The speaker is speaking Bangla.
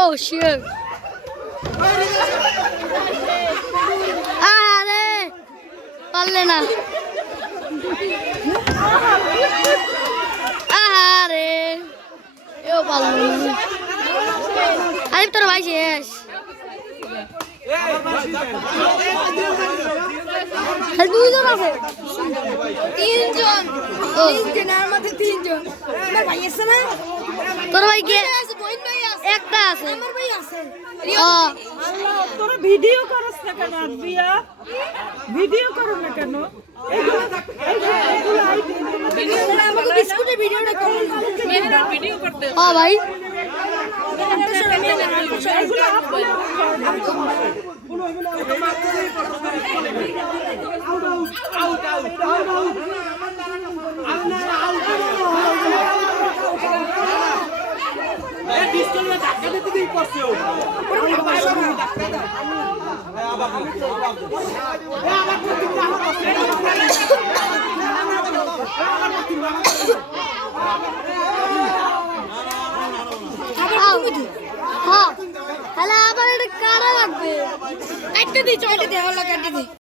Oh shit! আরে পারলে না। আরে এও পারলো না। আরে তোর ভাই শেষ। দুইজন আছে, তিনজন। তিনজনের মধ্যে তিনজন। আমার ভাই আছে না? তোর ভাই কে? একটা আছে। আমার ভাই আছে। তোরা ভিডিও করছ না কেন আবিয়া? ভিডিও করো না কেন? আমাকে বিস্কুটের ভিডিওটা করো। ভিডিও করতে। হ্যাঁ ভাই। হ্যাঁ, আবার এটা কারা লাগবে? একটা দিই, চলে দিয়ে, কাটে দিই।